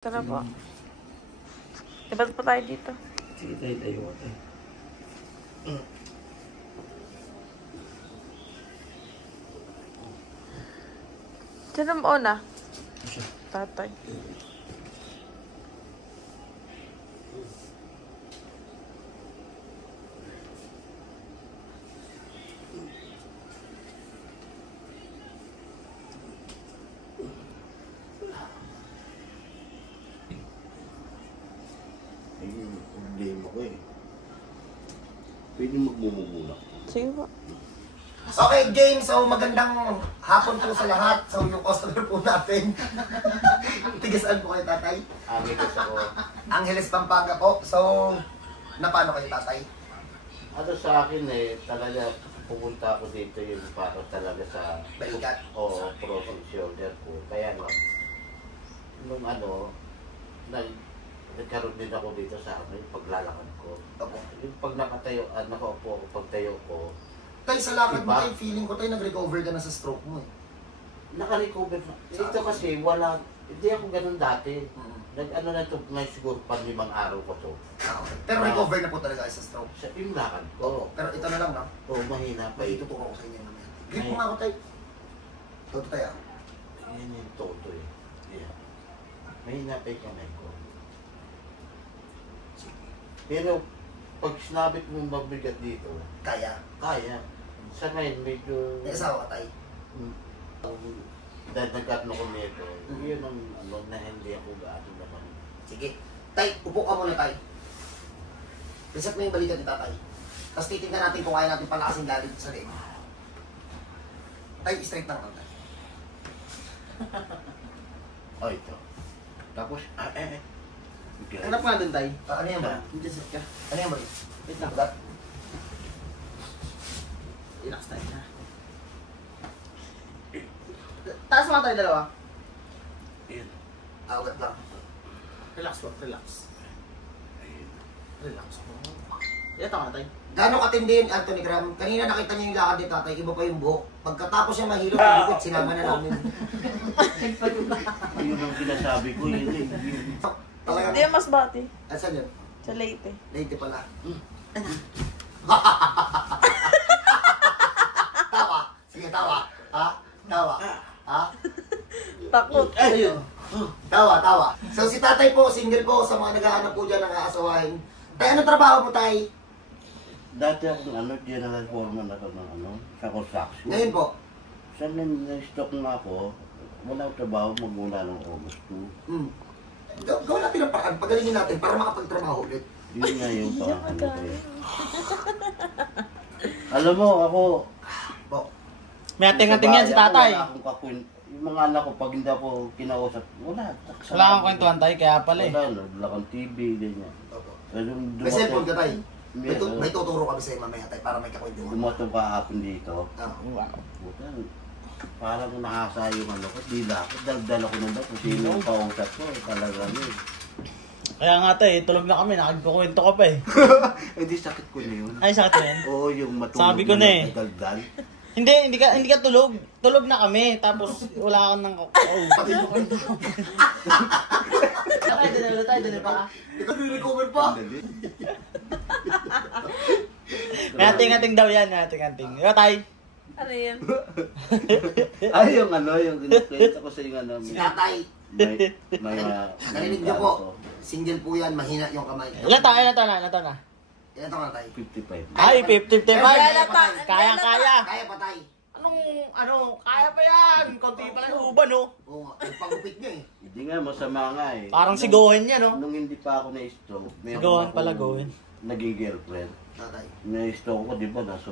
Tara po. Iba't po tayo dito. Sige, tayo ko tayo. Sino mo una? Tatay. Problema ko eh. Pwede magmumula. Sige po. Okay, game. So, magandang hapon po sa lahat. So, yung customer po natin. Tigasaan po kayo, tatay? Angeles ako. Angeles, Pampanga po. So, napano kayo, tatay? Ano sa akin eh, talaga pupunta ako dito yung para talaga sa Balikat. o frozen shoulder ko. Kaya lang, nung nagkaroon din ako dito sa yung paglalakad ko. Opo. Yung pag nakatayo, nakaupo ako, pagtayo ko, Tay, sa lakad mo Diba? tayo, feeling ko tayo nag-recover ka na sa stroke mo eh. naka-recover na. Ito kasi wala, hindi ako ganun dati. Nag-ano na ito, ngayon siguro pang 5 araw ko to. Okay. Pero recover na po talaga kayo sa stroke. Sa yung lakad Opo. ko. Pero ito na lang, no? Oo, mahina pa May ito. ituturo ko sa inyo naman. Grip mo nga ako, tay. Toto tayo. Yan yung toto eh. Yeah. Mahina pa yung kamay ko. Pero pag sinabit mong mabigat dito, Kaya. kaya. Sa ngayon, medyo... May asawa ka, tay. Dahil nagkatno ko nito, yun ang na hindi ako gaano naman. Sige. Tay, upo ka muna, tay. Reset mo yung balikat ni tatay. Tapos titignan natin kung kaya natin palakasin lalim sa leg. Tay, straight na naman, tay. Oh, ito. Tapos, Hanap nga dun, tay. Ano yan ba? Just ka. Ano yan ba? Wait lang. Ba't? Relax tayo na. Taas mga tayo dalawa. Yun. Awat lang. Relax po, relax. Relax po. Ito nga tayo. Gano'ng katindi yung Anthony Graham? Kanina nakita niyo yung lakad ni tatay, iba pa yung buhok. Pagkatapos niya mahilot, lumipit, sinama na namin. Yun ang sinasabi ko, yun eh. Talaga. Hindi yung mas bati. Asan yun? Sa Leyte. Late pala. Tawa. Sige, tawa. Ha? Tawa. Ha? Takot. Ayun. Tawa, tawa. So si tatay po, single po, sa mga naghahanap po dyan ng aasawahin. Tay, ano trabaho mo, tay? Dati akong general foreman ako ng sa construction. Ngayon po. Saan na-stock nga ako, wala akong trabaho magmula ng August 2. Gawin natin ang paraan, pagalingin natin para makapagtrabaho ulit. Yun nga yung pangalan ko eh. Alam mo, ako, Po. May ating-ating yan si tatay. Wala akong yung mga anak ko, pag hindi ako kinausap, wala. Wala kang kwentuhan tayo, kaya pala eh. Wala kang TV, ganyan. Opo. Pero May cellphone ka, tay. May, Meron. may tuturo kami sa'yo mamaya, tay, para may kakwentuhan. Dumatong kahapon dito. Ah. Wow. Bukan, parang nakasa yung ano ko, dila ako. Daldal ako ng kung sino ang kausap ko. Talagang yun. Kaya nga tayo, tulog na kami, nakagkukwento ka pa eh. Hindi sakit ko na yun. Ay, sakit yan. Oo, yung matulog Sabi ko na eh. Daldal. Hindi ka tulog. Tulog na kami, tapos wala kang nang Pati mo kwento. Tayo, dinalo tayo, dinalo pa ka. Ikaw recover pa. May ating-ating daw yan, may ating-ating. Diba tayo? Ano yan? Ay, yung yung kinukwento ko sa yung Si tatay. may Narinig niyo po. Single po yan, mahina yung kamay. Ilan tayo na? Ilan taon na, tay? 55. Ay, 50-55. Kaya Kaya. Kaya pa, tay. Kaya pa yan. Konti pa lang uban, no? Oo nga, nagpagupit niya eh. Hindi nga, masama nga eh. Parang sigohin niya, no? Nung hindi pa ako na-stroke, meron Sigohin akong pala, gohin. naging girlfriend. Tatay. Na-stroke ko, di ba, nasa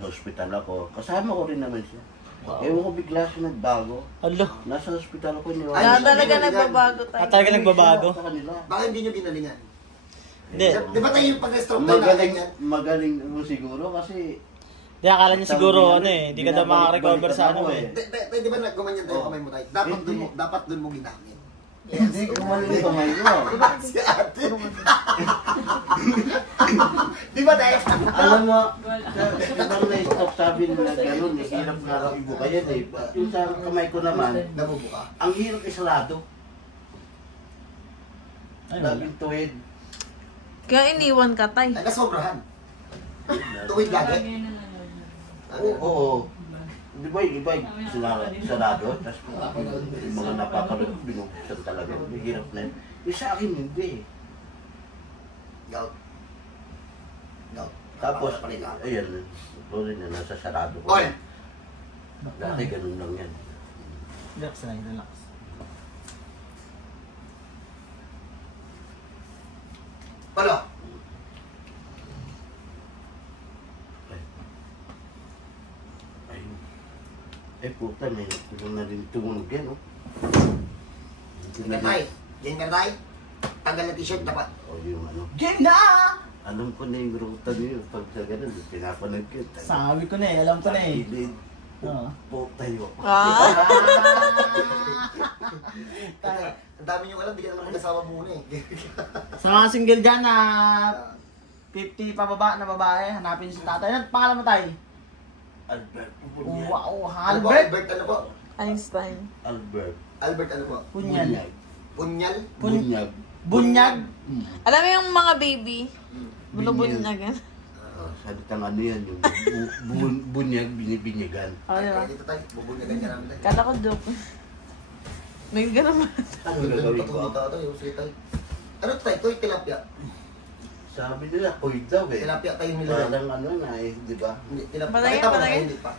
hospital ako. Kasama ko rin naman siya. Ewan ko bigla siya nagbago. Alo. Nasa hospital ako, Ay, Wala niwala. talaga nagbabago tayo. Talaga nagbabago? Sa kanila. Bakit hindi niyo ginalingan? Hindi. Di ba tayo yung pag-stroke tayo na ganyan? Magaling mo siguro kasi Hindi, akala niya siguro, hindi ka daw makaka-recover sa ano eh. Di ba gumanyan tayo kamay mo, tay? Dapat dun mo ginamit. hindi gumaling yung kamay ko. Si ate. Di ba tayo? Alam mo, ibang na-stop sabi nila gano'n, hirap nga raw ibuka yan eh. Yung sa kamay ko naman, Nabubuka. ang hirap isalado. Daming tuwid. Kaya iniwan ka, tay. Ay, nasobrahan. Tuwid lagi. Oo. Di ba yung iba sarado? Tapos yung mga napapanood, binuksan talaga. Mahirap na yun. Yung sa akin, hindi. Gout. Gout. Tapos, Paliga. ayan, tuloy na nasa sarado ko. Oy! Dati ganun lang yan. Relax lang, relax. Palo. Eh puta, may kulang na rin tumunog yan, oh. Tay. Yan tay. Tanggal na t-shirt dapat. O yung ano. Game na! Alam ko na yung ruta niyo, pag sa ganun, pinapanood ko. Sabi ko na eh, alam ko na eh. Gilid. Oo. Puta yun. Ah! Tay, ang dami nyo alam, di ka naman mag-asawa muna eh. Sa mga single dyan na 50 pababa na babae, hanapin si tatay. Ano pangalan mo tayo? Albert. Wow, Albert? Albert! Albert ano po? Einstein. Albert. Albert ano po? Punyal. Punyal? Bunyag. Bunyag. Alam mo yung mga baby? Bulubunyag yan. Salitang ano yan, yung bunyag, binibinyagan. Oh, di ba? Dito tayo, bubunyagan ka namin tayo. Kala ko joke. May ganun ba? Ano gagawin ko? Patulog ka tayo, sige tayo. Ano tayo? Ito yung tilapia. Sabi nila, koy daw eh. Tilapia tayo nila. Parang ano na eh, di ba? Hindi, tilapia. Palagay, Nakita mo na palagay. kayo, hindi pa.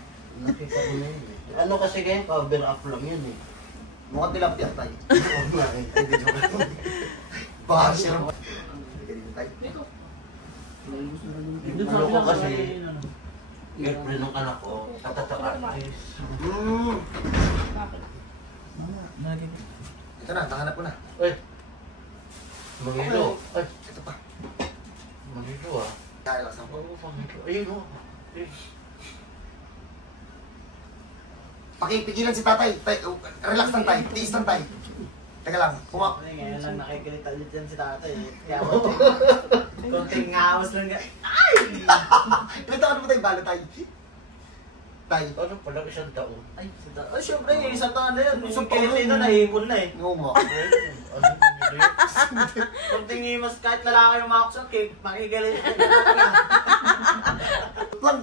Nakita ko na yun eh. Ano kasi kaya, cover up lang yan eh. Mukhang tilapia tayo. Oo nga eh. Hindi, joke lang. Basher. Ganito tayo. Ano ko kasi, girlfriend ng anak ko, tatatakartis. Ito na, nahanap ko na. Ay! Mangilo. Ay! Ito pa. Mangilo ah. Kaya lang, sampo. Oo, mangilo. Ayun o. Pakipigilan si tatay. Relax lang tayo. Tiis lang tayo. Teka lang. Ngayon lang nakikita ulit yan si tatay eh. Kaya konting ngawas lang nga. Ilan taon mo tayo balo tayo? Tay. Ano pala, isang taon? Ay, si tatay. Ay, syempre, isang taon na yun. Isang Yung taon kilit nito na yun. nahipon na eh. Oo mo. Ano mangilo yun? Konting himas kahit lalaki yung makaksan, makikigalit. Lang.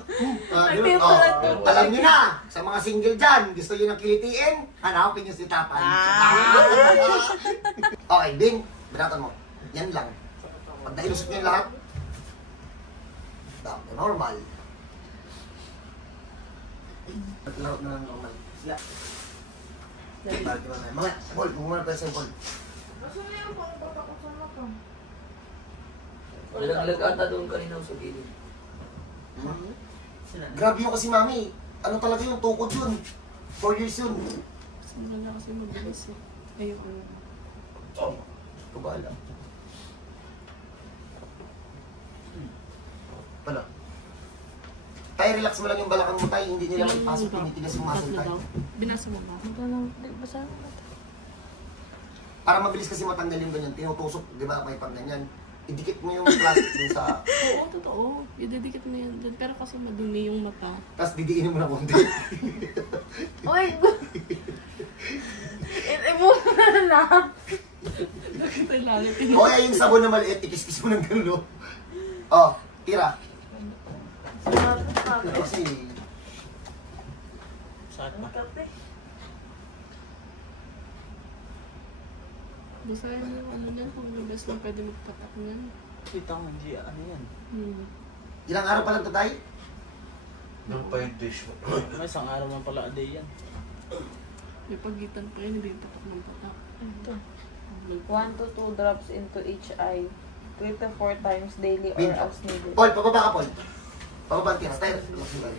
Nagtiwala Oh, alam niyo na, sa mga single dyan, gusto niyo ng kilitiin, hanapin niyo si tatay. Okay, Bing, binatan mo. Yan lang. Pag nailusot niyo yung lahat, normal. Laro na lang normal. Sila. Balik na lang. Mga, Paul, kung muna pa yung Paul. Nalaglag ata doon kanina sa gilid. Grabe yung kasi mami. Ano talaga yung tukod yun? 4 years yun. Maganda kasi mabilis eh. Ayoko na. Oh, kubala. Pala. Tay, relax mo lang yung balakang mo tay. Hindi nila maipasok, tinitigas yung muscle tay. Binasa mo ba? Basta Para mabilis kasi matanggal yung ganyan, tinutusok, di ba, may pang ganyan. Idikit mo yung plastic dun sa... Oo, totoo. Idedikit mo yan dyan. Pero kasi madumi yung mata. Tapos didiinin mo na konti. Uy! Muna na! Ito yung lalit. O kaya yung sabon na maliit, ikis-kis mo ng gano'n. Oh, tira. Kasi, Sakit ba? Basahin mo yung ano yan. Kung the best lang pwede magpatak niyan. Kita ko, hindi, ano yan? ilang araw pa lang to tayo? Nang 5 days mo. May isang araw lang pala a day yan. May pagitan pa yun. Hindi patak ng patak. Ito. 1 to 2 drops into each eye. 3 to 4 times daily or Bingo. as needed. Paul, pababa ka, Paul. Pababa ang tira. Tayo.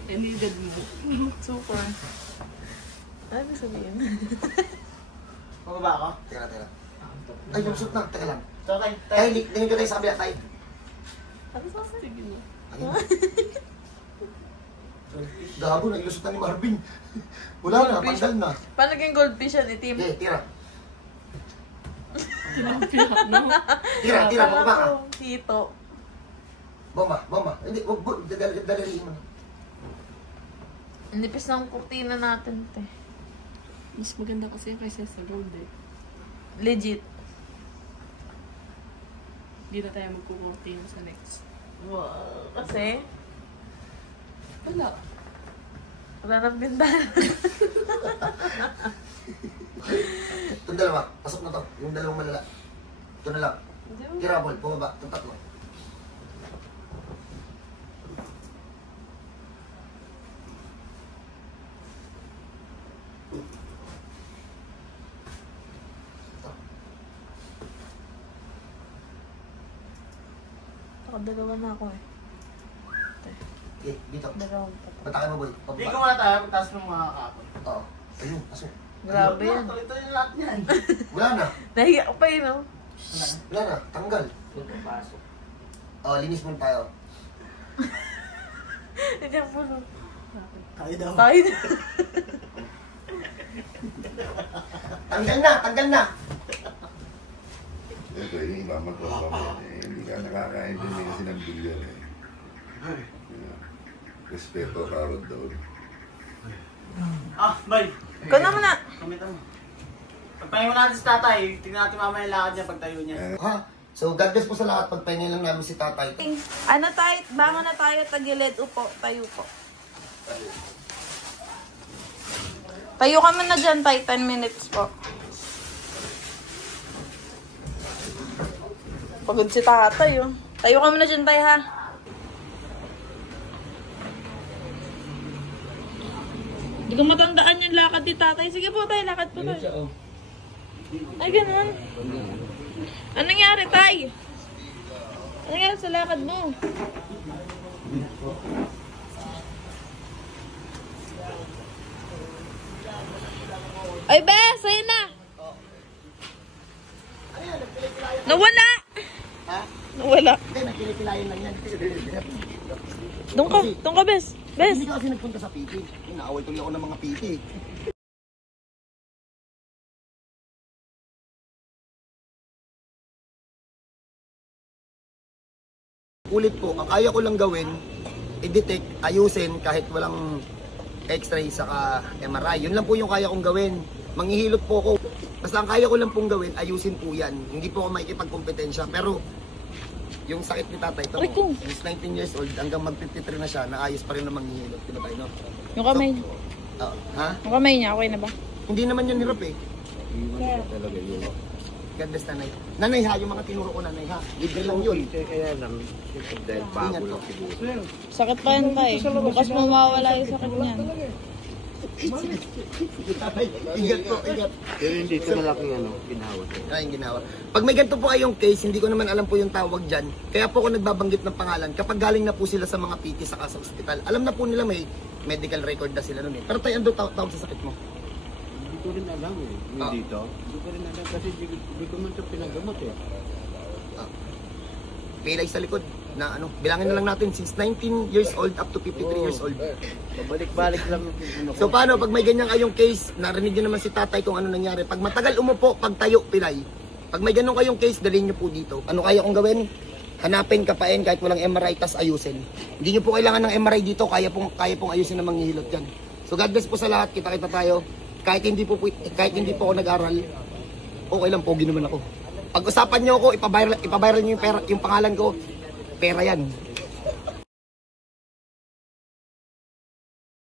I needed mo. Super. Ano ibig sabihin? Pababa ako? Tira, tira. Ay, yung suit na. Teka lang. Tatay, Tayo, tingin ko tayo sa kabila, tayo. Ano sa akin? Sige na. Ayun. Gago, nailusot na ni Marvin. Wala na, pagdal na. Paano naging goldfish yan, itim? Okay, tira. Tilapia, no? Tira, tira, pababa ka. Hito. Bomba, bomba. Hindi, wag, dalariin mo. Nipis ng kurtina natin, te. Mas maganda kasi kaysa sa gold eh. Legit. Hindi na tayo magkukorte sa next. Wow. Kasi, Wala. wala nang bintana. Itong dalawa, pasok na to. Yung dalawang malala. Ito na lang. Tirabol, bumaba. Itong tatlo. Dalawa na ako eh. Okay, dito. Dalawang pa. Batakay mo, boy. Hindi ko Pababa. muna tayo, pagtaas ng mga kapon. Oo. Ayun, pasok. Grabe yan. Tuloy-tuloy na lahat yan. Wala na. Nahiya ko pa yun, no? Wala na. Tanggal. Pasok. Oh, linis mo tayo. Hindi ako puno. Tayo daw. Tayo na. Tanggal na, tanggal na. Ito, yung iba magpapamit eh. Hindi ka nakakaintindi kasi ng bilyan eh. Yeah. Respeto karon doon. Ah, bye. Ikaw na muna. Kumitan mo. Pagpahinga mo natin si tatay, tingnan natin mamaya yung lakad niya pagtayo niya. Ha? So, God bless po sa lahat. Pagpahingin lang namin si tatay. Ano tayo? Bangon na tayo. Tagilid. Upo. Tayo po. Tayo ka muna dyan, tayo. 10 minutes po. Pagod si tatay, oh. Tayo ka muna dyan, tayo, ha? Hindi ko matandaan yung lakad ni tatay. Sige po, tayo. Lakad po, tayo. Ay, ganun. Anong nangyari, tay? Anong nangyari sa lakad mo? Ay, Bes! Ayun na! Nawala! Ha? Nawala. Hindi, nagkilikilayan lang yan. Doon ka, Bes. Bes! Hindi ka kasi nagpunta sa PT. Inaaway tuloy ako ng mga PT. Ulit po, ang kaya ko lang gawin, i-detect, ayusin kahit walang x-ray saka MRI. Yun lang po yung kaya kong gawin. Manghihilot po ako. Basta ang kaya ko lang pong gawin, ayusin po yan. Hindi po ako makikipagkompetensya. Pero yung sakit ni tatay, ito po, he's 19 years old, hanggang mag-53 na siya, naayos pa rin na manghihilot. Diba tayo, no? Yung kamay. Ha? Yung kamay niya, okay na ba? Hindi naman yan hirap eh. God bless nanay. Nanay ha, yung mga tinuro ko nanay ha. Libre lang yun. Kaya lang, dahil bago Ingat lang po. siguro. Sakit pa yan, tay. Bukas mawawala yung sakit niyan. Ingat po, ingat. Pero hindi ito malaking ginhawa. Ay, ginawa. Pag may ganito po kayong case, hindi ko naman alam po yung tawag dyan. Kaya po ako nagbabanggit ng pangalan. Kapag galing na po sila sa mga PT saka sa ospital, alam na po nila may medical record na sila nun eh. Pero tayo, ando tawag sa sakit mo? Hindi ko rin alam eh. Yung dito. Hindi ko rin alam kasi hindi ko man ito pinagamot eh. Pilay sa likod na ano, bilangin na lang natin since 19 years old up to 53 years old. Pabalik-balik lang yung ano ko. So paano, pag may ganyan kayong case, narinig nyo naman si tatay kung ano nangyari. Pag matagal umupo, pag tayo, pilay. Pag may ganun kayong case, dalhin nyo po dito. Ano kaya kong gawin? Hanapin, kapain, kahit walang MRI, tas ayusin. Hindi nyo po kailangan ng MRI dito, kaya pong ayusin na manghihilot yan. So God bless po sa lahat, kita-kita tayo. Kahit hindi po ako nag-aral, okay lang, pogi naman ako. Pag-usapan nyo ako, ipaviral nyo yung pangalan ko, pera yan.